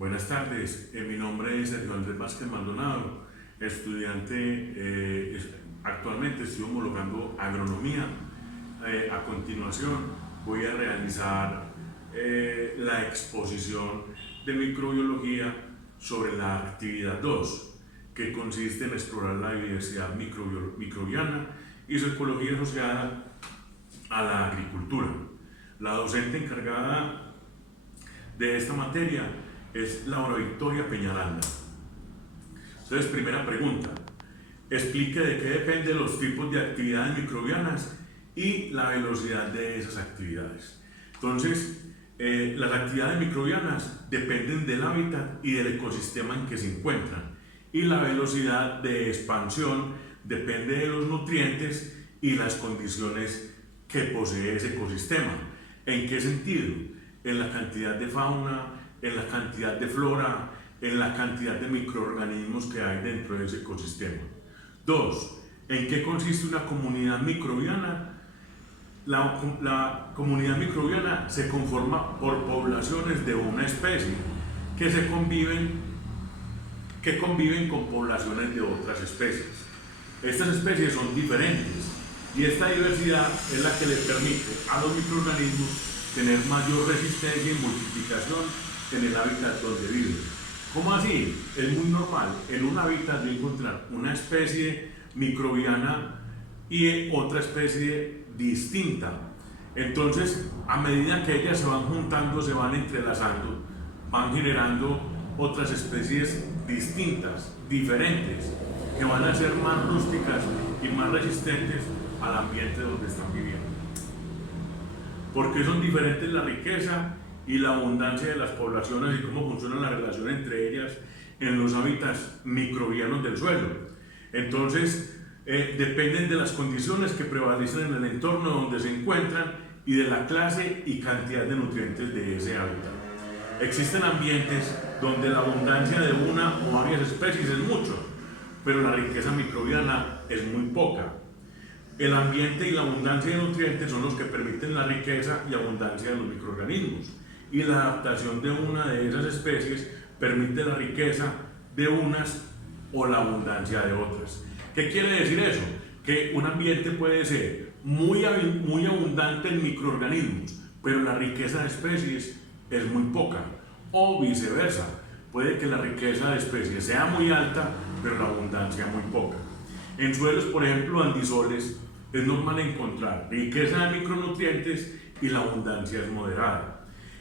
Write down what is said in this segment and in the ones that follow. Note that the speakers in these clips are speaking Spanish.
Buenas tardes, mi nombre es Sergio Andrés Vázquez Maldonado, estudiante, actualmente estoy homologando agronomía. A continuación voy a realizar la exposición de microbiología sobre la actividad 2, que consiste en explorar la diversidad microbiana y su ecología asociada a la agricultura. La docente encargada de esta materia es Laura Victoria Peñaranda. Entonces, primera pregunta: explique de qué dependen los tipos de actividades microbianas y la velocidad de esas actividades. Entonces, las actividades microbianas dependen del hábitat y del ecosistema en que se encuentran, y la velocidad de expansión depende de los nutrientes y las condiciones que posee ese ecosistema. ¿En qué sentido? En la cantidad de fauna, en la cantidad de flora, en la cantidad de microorganismos que hay dentro de ese ecosistema. 2. ¿En qué consiste una comunidad microbiana? La comunidad microbiana se conforma por poblaciones de una especie que conviven con poblaciones de otras especies. Estas especies son diferentes y esta diversidad es la que le permite a los microorganismos tener mayor resistencia y multiplicación en el hábitat donde viven. ¿Cómo así? Es muy normal en un hábitat de encontrar una especie microbiana y otra especie distinta. Entonces, a medida que ellas se van juntando, se van entrelazando, van generando otras especies distintas, diferentes, que van a ser más rústicas y más resistentes al ambiente donde están viviendo. ¿Por qué son diferentes la riqueza y la abundancia de las poblaciones y cómo funciona la relación entre ellas en los hábitats microbianos del suelo? Entonces, dependen de las condiciones que prevalecen en el entorno donde se encuentran y de la clase y cantidad de nutrientes de ese hábitat. Existen ambientes donde la abundancia de una o varias especies es mucho, pero la riqueza microbiana es muy poca. El ambiente y la abundancia de nutrientes son los que permiten la riqueza y abundancia de los microorganismos, y la adaptación de una de esas especies permite la riqueza de unas o la abundancia de otras. ¿Qué quiere decir eso? Que un ambiente puede ser muy abundante en microorganismos, pero la riqueza de especies es muy poca, o viceversa. Puede que la riqueza de especies sea muy alta, pero la abundancia muy poca. En suelos, por ejemplo, andisoles, es normal encontrar riqueza de micronutrientes y la abundancia es moderada.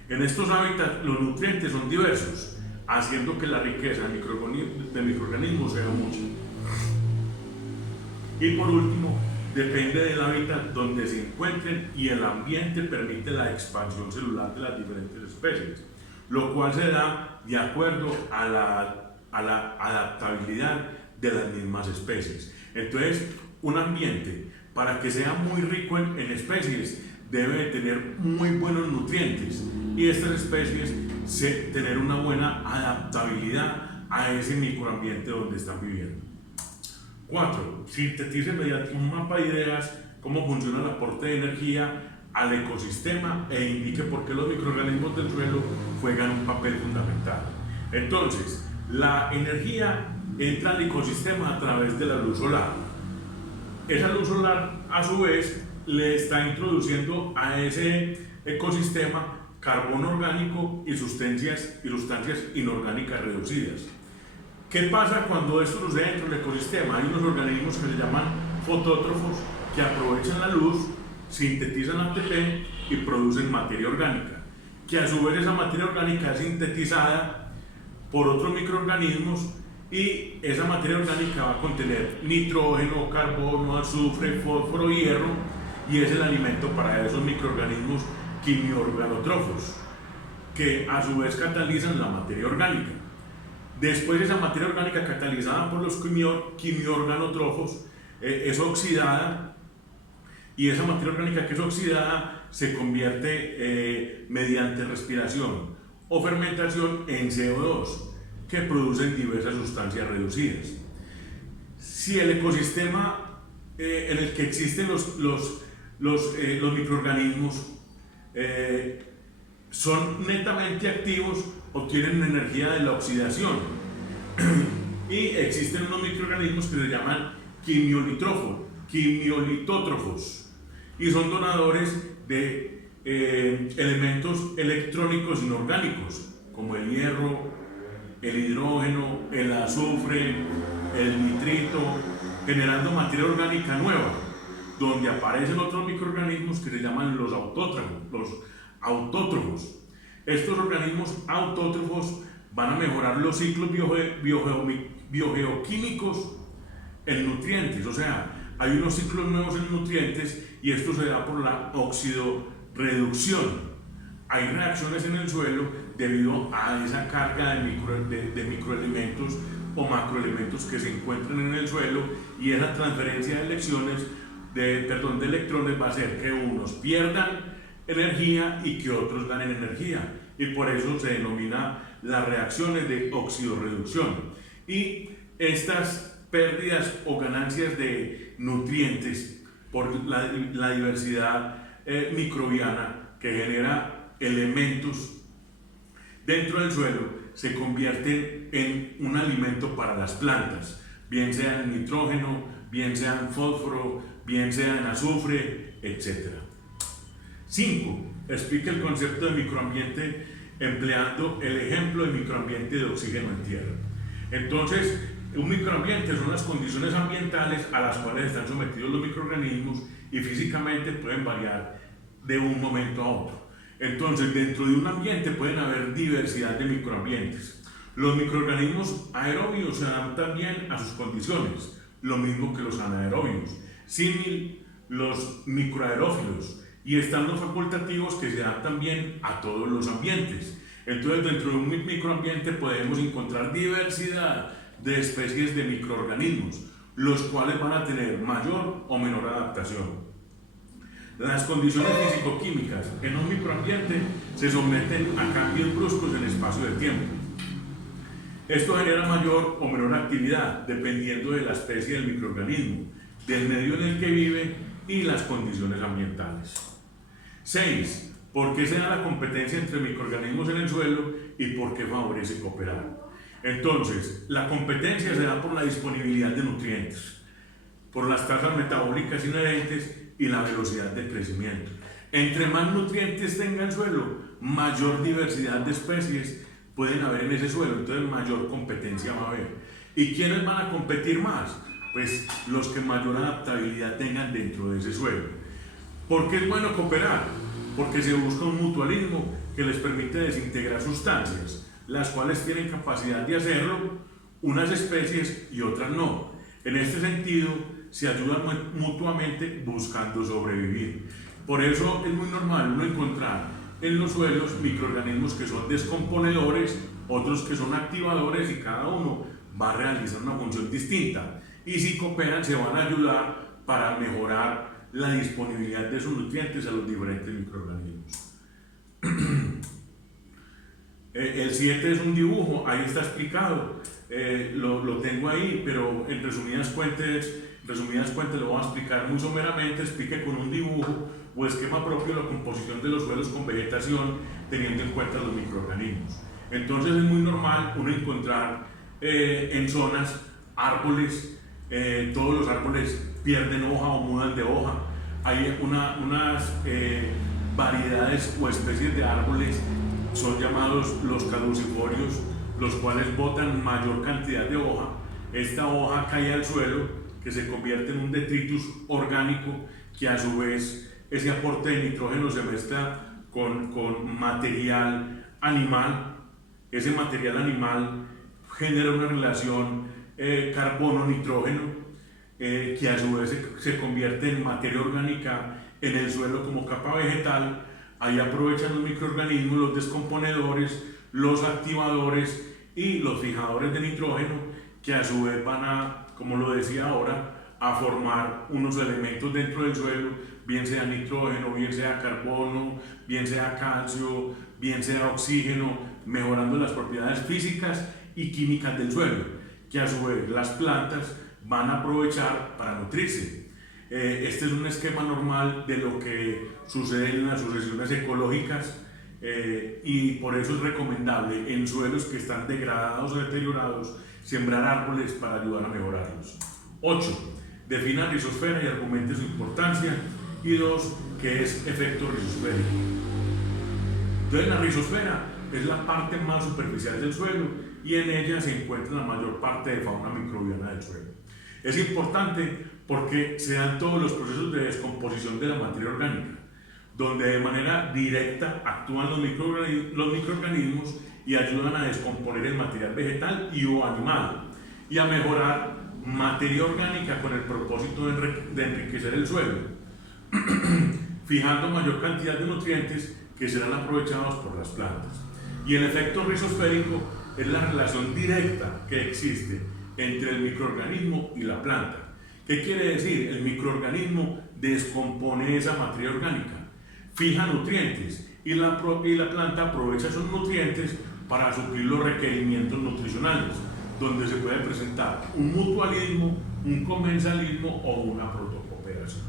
En estos hábitats los nutrientes son diversos, haciendo que la riqueza de microorganismos sea mucha. Y por último, depende del hábitat donde se encuentren y el ambiente permite la expansión celular de las diferentes especies, lo cual se da de acuerdo a la adaptabilidad de las mismas especies. Entonces, un ambiente, para que sea muy rico en especies, debe tener muy buenos nutrientes y estas especies tener una buena adaptabilidad a ese microambiente donde están viviendo. 4. Sintetice mediante un mapa de ideas cómo funciona el aporte de energía al ecosistema e indique por qué los microorganismos del suelo juegan un papel fundamental. Entonces, la energía entra al ecosistema a través de la luz solar. Esa luz solar, a su vez, le está introduciendo a ese ecosistema carbono orgánico y sustancias inorgánicas reducidas. ¿Qué pasa cuando esto sucede dentro del ecosistema? Hay unos organismos que se llaman fotótrofos que aprovechan la luz, sintetizan ATP y producen materia orgánica, que a su vez esa materia orgánica es sintetizada por otros microorganismos y esa materia orgánica va a contener nitrógeno, carbono, azufre, fósforo, hierro, y es el alimento para esos microorganismos quimiorganótrofos, que a su vez catalizan la materia orgánica. Después esa materia orgánica catalizada por los quimiorganótrofos es oxidada, y esa materia orgánica que es oxidada se convierte mediante respiración o fermentación en CO2, que producen diversas sustancias reducidas. Si el ecosistema en el que existen los microorganismos son netamente activos, obtienen energía de la oxidación. Y existen unos microorganismos que se llaman quimiolitótrofos y son donadores de elementos electrónicos inorgánicos como el hierro, el hidrógeno, el azufre, el nitrito, generando materia orgánica nueva, donde aparecen otros microorganismos que se llaman los autótrofos. Estos organismos autótrofos van a mejorar los ciclos biogeoquímicos en nutrientes, o sea, hay unos ciclos nuevos en nutrientes y esto se da por la oxidorreducción. Hay reacciones en el suelo debido a esa carga de microelementos o macroelementos que se encuentran en el suelo, y esa transferencia de electrones va a hacer que unos pierdan energía y que otros ganen energía, y por eso se denomina las reacciones de oxidorreducción. Y estas pérdidas o ganancias de nutrientes por la diversidad microbiana que genera elementos dentro del suelo se convierten en un alimento para las plantas, bien sea en nitrógeno, bien sea en fósforo, bien sea en azufre, etc. 5. Explica el concepto de microambiente empleando el ejemplo de microambiente de oxígeno en tierra. Entonces, un microambiente son las condiciones ambientales a las cuales están sometidos los microorganismos y físicamente pueden variar de un momento a otro. Entonces, dentro de un ambiente pueden haber diversidad de microambientes. Los microorganismos aerobios se adaptan bien a sus condiciones, lo mismo que los anaerobios. Símil, los microaerófilos. Y están los facultativos que se adaptan bien a todos los ambientes. Entonces, dentro de un microambiente podemos encontrar diversidad de especies de microorganismos, los cuales van a tener mayor o menor adaptación. Las condiciones físico-químicas en un microambiente se someten a cambios bruscos en espacio de tiempo. Esto genera mayor o menor actividad dependiendo de la especie del microorganismo, del medio en el que vive y las condiciones ambientales. 6. ¿Por qué se da la competencia entre microorganismos en el suelo y por qué favorece cooperar? Entonces, la competencia se da por la disponibilidad de nutrientes, por las tasas metabólicas inherentes y la velocidad de crecimiento. Entre más nutrientes tenga el suelo, mayor diversidad de especies pueden haber en ese suelo, entonces mayor competencia va a haber. ¿Y quiénes van a competir más? Pues los que mayor adaptabilidad tengan dentro de ese suelo. ¿Por qué es bueno cooperar? Porque se busca un mutualismo que les permite desintegrar sustancias, las cuales tienen capacidad de hacerlo unas especies y otras no. En este sentido, se ayudan mutuamente buscando sobrevivir. Por eso es muy normal uno encontrar en los suelos microorganismos que son descomponedores, otros que son activadores, y cada uno va a realizar una función distinta. Y si cooperan, se van a ayudar para mejorar la disponibilidad de sus nutrientes a los diferentes microorganismos. El 7 es un dibujo, ahí está explicado, lo tengo ahí, pero en resumidas cuentas lo voy a explicar muy someramente. Explique con un dibujo o esquema propio la composición de los suelos con vegetación teniendo en cuenta los microorganismos. Entonces es muy normal uno encontrar en zonas árboles, todos los árboles pierden hoja o mudan de hoja. Hay unas variedades o especies de árboles, son llamados los caducifolios, los cuales botan mayor cantidad de hoja. Esta hoja cae al suelo, que se convierte en un detritus orgánico, que a su vez ese aporte de nitrógeno se mezcla con material animal. Ese material animal genera una relación carbono-nitrógeno, que a su vez se convierte en materia orgánica en el suelo como capa vegetal. Ahí aprovechan los microorganismos, los descomponedores, los activadores y los fijadores de nitrógeno, que a su vez van a, como lo decía ahora, a formar unos elementos dentro del suelo, bien sea nitrógeno, bien sea carbono, bien sea calcio, bien sea oxígeno, mejorando las propiedades físicas y químicas del suelo, que a su vez las plantas van a aprovechar para nutrirse. Este es un esquema normal de lo que sucede en las sucesiones ecológicas y por eso es recomendable en suelos que están degradados o deteriorados sembrar árboles para ayudar a mejorarlos. 8. Defina rizosfera y argumente su importancia. Y 2. ¿Qué es efecto rizosférico? Entonces, la rizosfera es la parte más superficial del suelo y en ella se encuentra la mayor parte de fauna microbiana del suelo. Es importante porque se dan todos los procesos de descomposición de la materia orgánica, donde de manera directa actúan los microorganismos y ayudan a descomponer el material vegetal y o animal y a mejorar materia orgánica con el propósito de enriquecer el suelo, fijando mayor cantidad de nutrientes que serán aprovechados por las plantas. Y el efecto rizosférico es la relación directa que existe entre el microorganismo y la planta. ¿Qué quiere decir? El microorganismo descompone esa materia orgánica, fija nutrientes y la planta aprovecha esos nutrientes para suplir los requerimientos nutricionales, donde se puede presentar un mutualismo, un comensalismo o una protocooperación.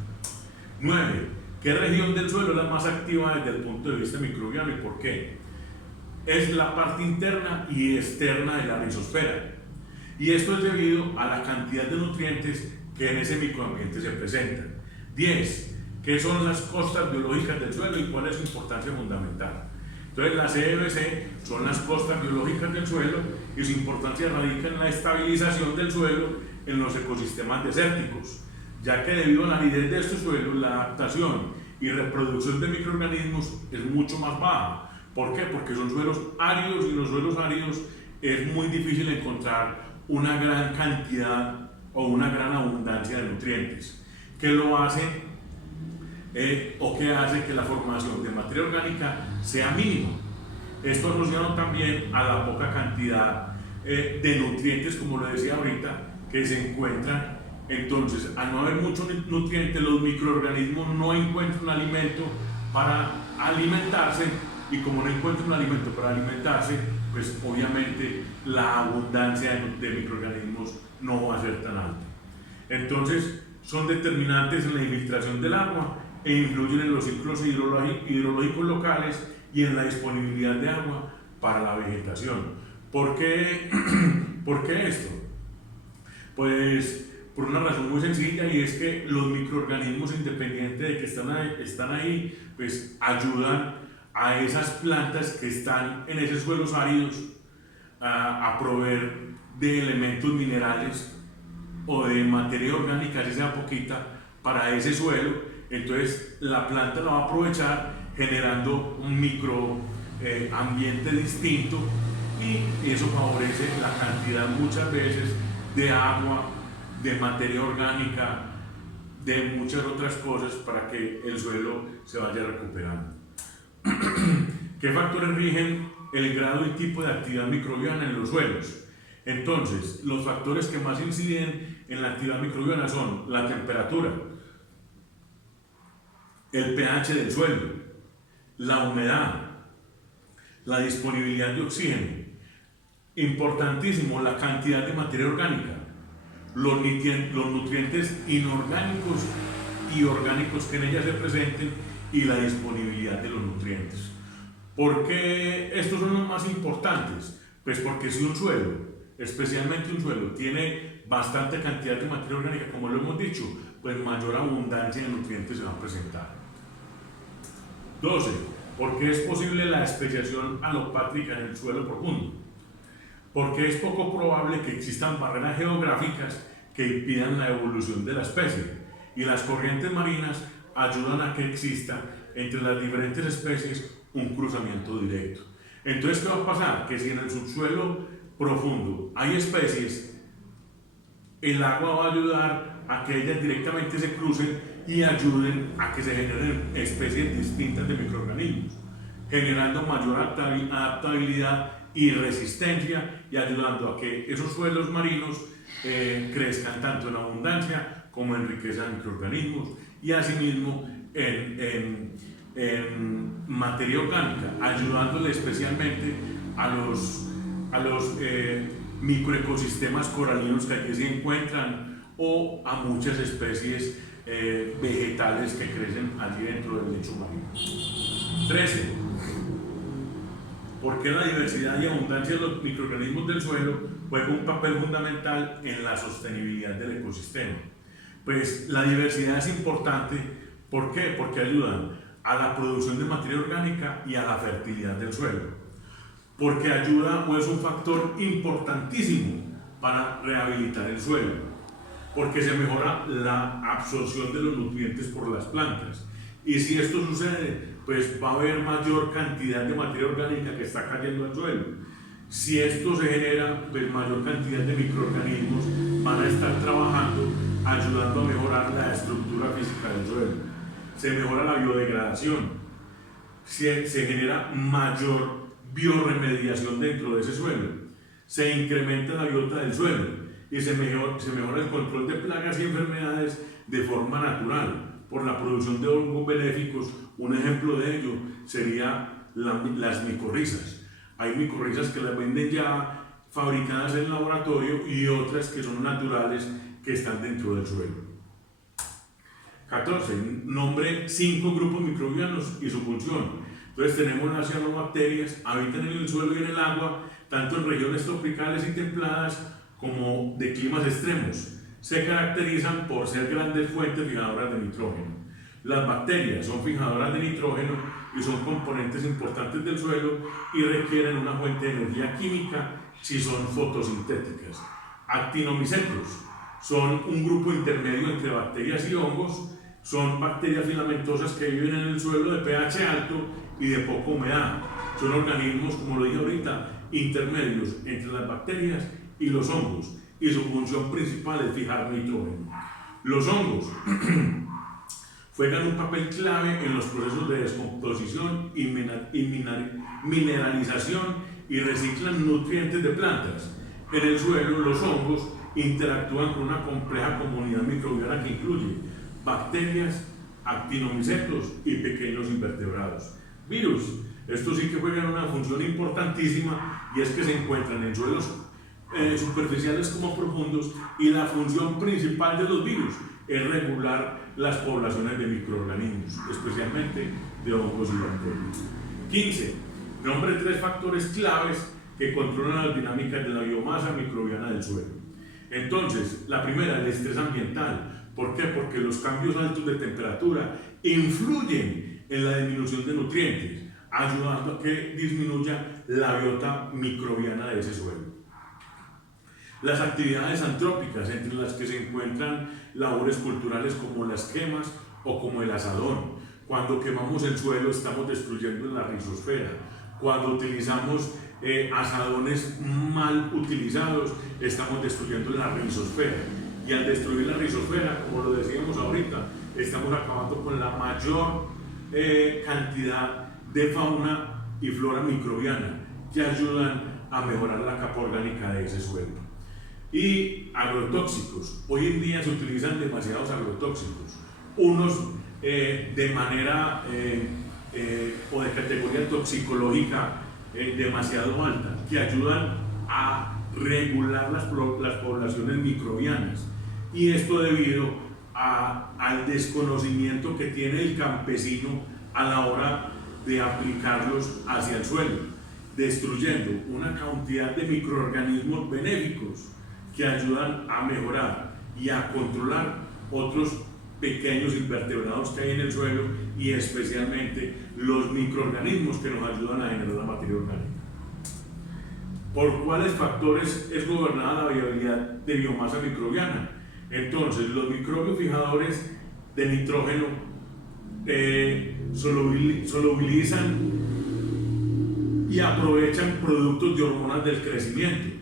9. ¿Qué región del suelo es la más activa desde el punto de vista microbiano y por qué? Es la parte interna y externa de la rizosfera. Y esto es debido a la cantidad de nutrientes que en ese microambiente se presentan. 10. ¿Qué son las costas biológicas del suelo y cuál es su importancia fundamental? Entonces, las CBC son las costas biológicas del suelo y su importancia radica en la estabilización del suelo en los ecosistemas desérticos, ya que debido a la aridez de estos suelos, la adaptación y reproducción de microorganismos es mucho más baja. ¿Por qué? Porque son suelos áridos y en los suelos áridos es muy difícil encontrar una gran cantidad o una gran abundancia de nutrientes, que lo hace o que hace que la formación de materia orgánica sea mínima. Esto asociado también a la poca cantidad de nutrientes, como lo decía ahorita, que se encuentran. Entonces, al no haber mucho nutriente, los microorganismos no encuentran un alimento para alimentarse, y como no encuentran un alimento para alimentarse, pues obviamente la abundancia de microorganismos no va a ser tan alta. Entonces, son determinantes en la infiltración del agua e influyen en los ciclos hidrológicos locales y en la disponibilidad de agua para la vegetación. ¿Por qué esto? Pues por una razón muy sencilla, y es que los microorganismos, independientes de que están ahí, pues ayudan a esas plantas que están en esos suelos áridos a proveer de elementos minerales o de materia orgánica, si sea poquita, para ese suelo. Entonces la planta la va a aprovechar generando un microambiente distinto, y eso favorece la cantidad muchas veces de agua, de materia orgánica, de muchas otras cosas para que el suelo se vaya recuperando. ¿Qué factores rigen el grado y tipo de actividad microbiana en los suelos? Entonces, los factores que más inciden en la actividad microbiana son la temperatura, el pH del suelo, la humedad, la disponibilidad de oxígeno, importantísimo, la cantidad de materia orgánica, los nutrientes inorgánicos y orgánicos que en ella se presenten y la disponibilidad de los nutrientes. ¿Por qué estos son los más importantes? Pues porque si un suelo, especialmente un suelo, tiene bastante cantidad de materia orgánica, como lo hemos dicho, pues mayor abundancia de nutrientes se va a presentar. 12. ¿Por qué es posible la especiación alopátrica en el suelo profundo? Porque es poco probable que existan barreras geográficas que impidan la evolución de la especie, y las corrientes marinas ayudan a que exista entre las diferentes especies un cruzamiento directo. Entonces, ¿qué va a pasar? Que si en el subsuelo profundo hay especies, el agua va a ayudar a que ellas directamente se crucen y ayuden a que se generen especies distintas de microorganismos, generando mayor adaptabilidad y resistencia, y ayudando a que esos suelos marinos crezcan tanto en abundancia como en riqueza de microorganismos, y asimismo en materia orgánica, ayudándole especialmente a los microecosistemas coralinos que aquí se encuentran, o a muchas especies vegetales que crecen allí dentro del lecho marino. 13. porque la diversidad y abundancia de los microorganismos del suelo juega un papel fundamental en la sostenibilidad del ecosistema. Pues la diversidad es importante, ¿por qué? Porque ayudan a la producción de materia orgánica y a la fertilidad del suelo, porque ayuda o es un factor importantísimo para rehabilitar el suelo, porque se mejora la absorción de los nutrientes por las plantas. Y si esto sucede, pues va a haber mayor cantidad de materia orgánica que está cayendo al suelo. Si esto se genera, pues mayor cantidad de microorganismos van a estar trabajando, ayudando a mejorar la estructura física del suelo. Se mejora la biodegradación, se genera mayor bioremediación dentro de ese suelo, se incrementa la biota del suelo y se mejora el control de plagas y enfermedades de forma natural por la producción de hongos benéficos. Un ejemplo de ello sería las micorrizas. Hay micorrizas que las venden ya fabricadas en laboratorio y otras que son naturales que están dentro del suelo. 14. Nombre 5 grupos microbianos y su función. Entonces tenemos las cianobacterias, habitan en el suelo y en el agua, tanto en regiones tropicales y templadas como de climas extremos. Se caracterizan por ser grandes fuentes fijadoras de nitrógeno. Las bacterias son fijadoras de nitrógeno y son componentes importantes del suelo y requieren una fuente de energía química si son fotosintéticas. Actinomicetos son un grupo intermedio entre bacterias y hongos. Son bacterias filamentosas que viven en el suelo de pH alto y de poca humedad. Son organismos, como lo dije ahorita, intermedios entre las bacterias y los hongos, y su función principal es fijar nitrógeno. Los hongos juegan un papel clave en los procesos de descomposición y mineralización y reciclan nutrientes de plantas. En el suelo, los hongos interactúan con una compleja comunidad microbiana que incluye bacterias, actinomicetos y pequeños invertebrados. Virus, estos sí que juegan una función importantísima, y es que se encuentran en suelos superficiales como profundos, y la función principal de los virus es regular las poblaciones de microorganismos, especialmente de hongos y bacterias. 15. Nombre 3 factores claves que controlan las dinámicas de la biomasa microbiana del suelo. Entonces, la primera, el estrés ambiental. ¿Por qué? Porque los cambios altos de temperatura influyen en la disminución de nutrientes, ayudando a que disminuya la biota microbiana de ese suelo. Las actividades antrópicas, entre las que se encuentran labores culturales como las quemas o como el asadón. Cuando quemamos el suelo estamos destruyendo la rizosfera. Cuando utilizamos asadones mal utilizados estamos destruyendo la rizosfera. Y al destruir la rizosfera, como lo decíamos ahorita, estamos acabando con la mayor cantidad de fauna y flora microbiana que ayudan a mejorar la capa orgánica de ese suelo. Y agrotóxicos. Hoy en día se utilizan demasiados agrotóxicos, unos de manera o de categoría toxicológica demasiado alta, que ayudan a regular las poblaciones microbianas, y esto debido al desconocimiento que tiene el campesino a la hora de aplicarlos hacia el suelo, destruyendo una cantidad de microorganismos benéficos que ayudan a mejorar y a controlar otros pequeños invertebrados que hay en el suelo, y especialmente los microorganismos que nos ayudan a generar la materia orgánica. ¿Por cuáles factores es gobernada la viabilidad de biomasa microbiana? Entonces, los microbios fijadores de nitrógeno solubilizan y aprovechan productos de hormonas del crecimiento,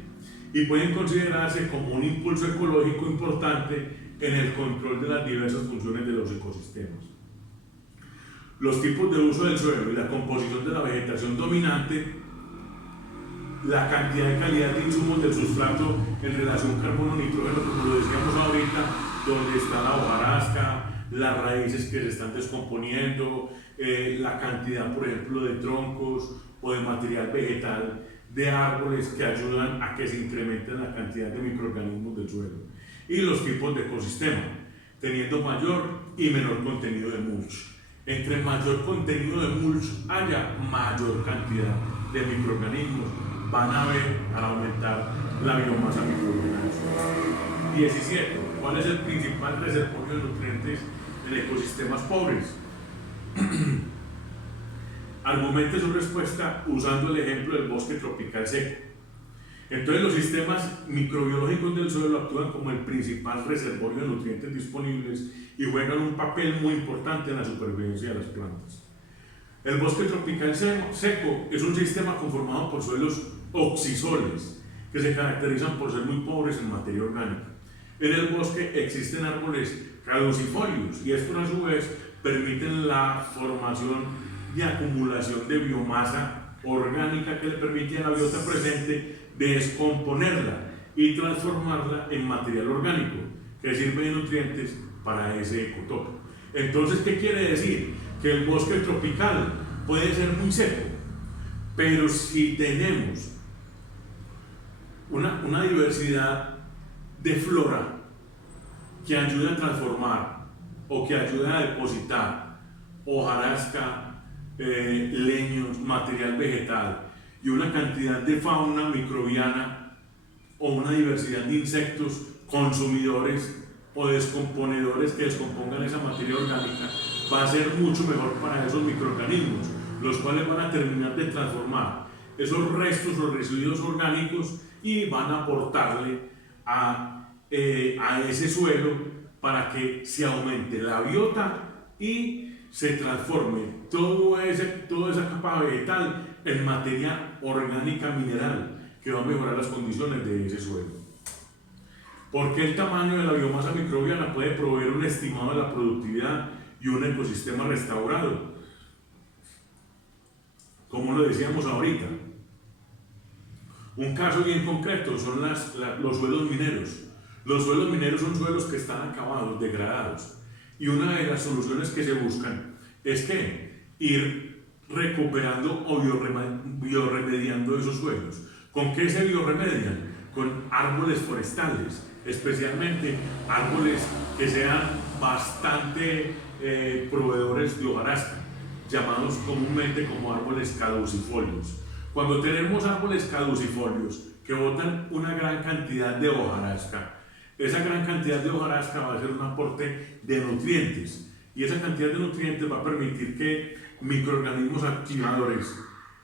y pueden considerarse como un impulso ecológico importante en el control de las diversas funciones de los ecosistemas. Los tipos de uso del suelo y la composición de la vegetación dominante, la cantidad y calidad de insumos del sustrato en relación carbono-nitrógeno, como lo decíamos ahorita, donde está la hojarasca, las raíces que se están descomponiendo, la cantidad, por ejemplo, de troncos o de material vegetal de árboles que ayudan a que se incremente la cantidad de microorganismos del suelo, y los tipos de ecosistema, teniendo mayor y menor contenido de mulch. Entre mayor contenido de mulch haya, mayor cantidad de microorganismos van a aumentar la biomasa microbiana del suelo. 17. ¿Cuál es el principal reservorio de nutrientes en ecosistemas pobres? Argumente su respuesta usando el ejemplo del bosque tropical seco. Entonces, los sistemas microbiológicos del suelo actúan como el principal reservorio de nutrientes disponibles y juegan un papel muy importante en la supervivencia de las plantas. El bosque tropical seco es un sistema conformado por suelos oxisoles que se caracterizan por ser muy pobres en materia orgánica. En el bosque existen árboles caducifolios y estos a su vez permiten la formación y acumulación de biomasa orgánica que le permite a la biota presente descomponerla y transformarla en material orgánico que sirve de nutrientes para ese ecotopo. Entonces, ¿qué quiere decir? Que el bosque tropical puede ser muy seco, pero si tenemos una diversidad de flora que ayuda a transformar o que ayuda a depositar hojarasca, leños, material vegetal y una cantidad de fauna microbiana o una diversidad de insectos consumidores o descomponedores que descompongan esa materia orgánica, va a ser mucho mejor para esos microorganismos, los cuales van a terminar de transformar esos restos o residuos orgánicos y van a aportarle a ese suelo para que se aumente la biota y se transforme toda esa capa vegetal en materia orgánica mineral que va a mejorar las condiciones de ese suelo. Porque el tamaño de la biomasa microbiana puede proveer un estimado de la productividad y un ecosistema restaurado, como lo decíamos ahorita. Un caso bien concreto son los suelos mineros. Los suelos mineros son suelos que están acabados, degradados, y una de las soluciones que se buscan es que ir recuperando o biorremediando esos suelos. ¿Con qué se biorremedian? Con árboles forestales, especialmente árboles que sean bastante proveedores de hojarasca, llamados comúnmente como árboles caducifolios. Cuando tenemos árboles caducifolios que botan una gran cantidad de hojarasca, esa gran cantidad de hojarasca va a ser un aporte de nutrientes y esa cantidad de nutrientes va a permitir que microorganismos activadores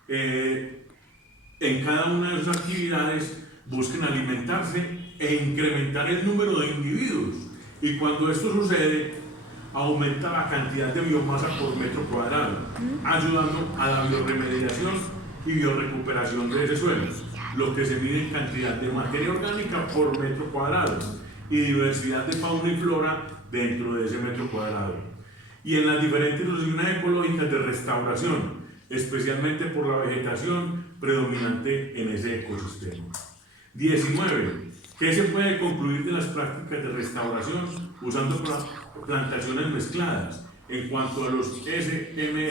en cada una de esas actividades busquen alimentarse e incrementar el número de individuos, y cuando esto sucede aumenta la cantidad de biomasa por metro cuadrado, ayudando a la biorremediación y biorrecuperación de ese suelo, lo que se mide en cantidad de materia orgánica por metro cuadrado y diversidad de fauna y flora dentro de ese metro cuadrado. Y en las diferentes soluciones ecológicas de restauración, especialmente por la vegetación predominante en ese ecosistema. 19. ¿Qué se puede concluir de las prácticas de restauración usando plantaciones mezcladas en cuanto a los SMB?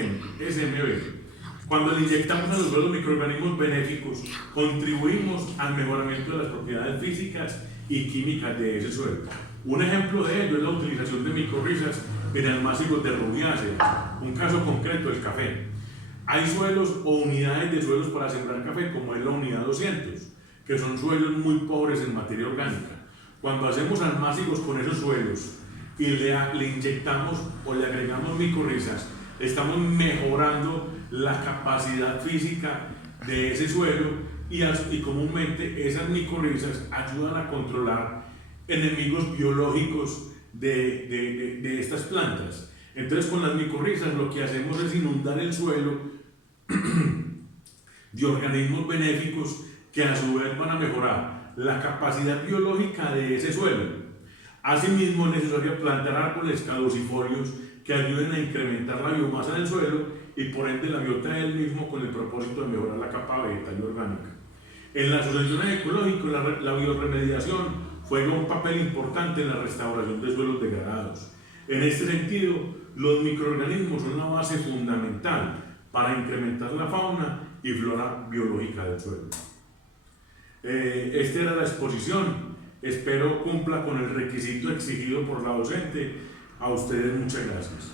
Cuando le inyectamos a los suelos microorganismos benéficos, contribuimos al mejoramiento de las propiedades físicas y químicas de ese suelo. Un ejemplo de ello es la utilización de micorrizas en almácigos de rubiáceas, un caso concreto, el café. Hay suelos o unidades de suelos para sembrar café, como es la unidad 200, que son suelos muy pobres en materia orgánica. Cuando hacemos almácigos con esos suelos y le inyectamos o le agregamos micorrizas, estamos mejorando la capacidad física de ese suelo y comúnmente esas micorrizas ayudan a controlar enemigos biológicos de estas plantas. Entonces, con las micorrizas lo que hacemos es inundar el suelo de organismos benéficos que a su vez van a mejorar la capacidad biológica de ese suelo. Asimismo, es necesario plantar árboles caducifolios que ayuden a incrementar la biomasa del suelo y por ende la biota del mismo, con el propósito de mejorar la capa vegetal y orgánica. En las soluciones ecológicas, la biorremediación juega un papel importante en la restauración de suelos degradados. En este sentido, los microorganismos son una base fundamental para incrementar la fauna y flora biológica del suelo. Esta era la exposición. Espero cumpla con el requisito exigido por la docente. A ustedes muchas gracias.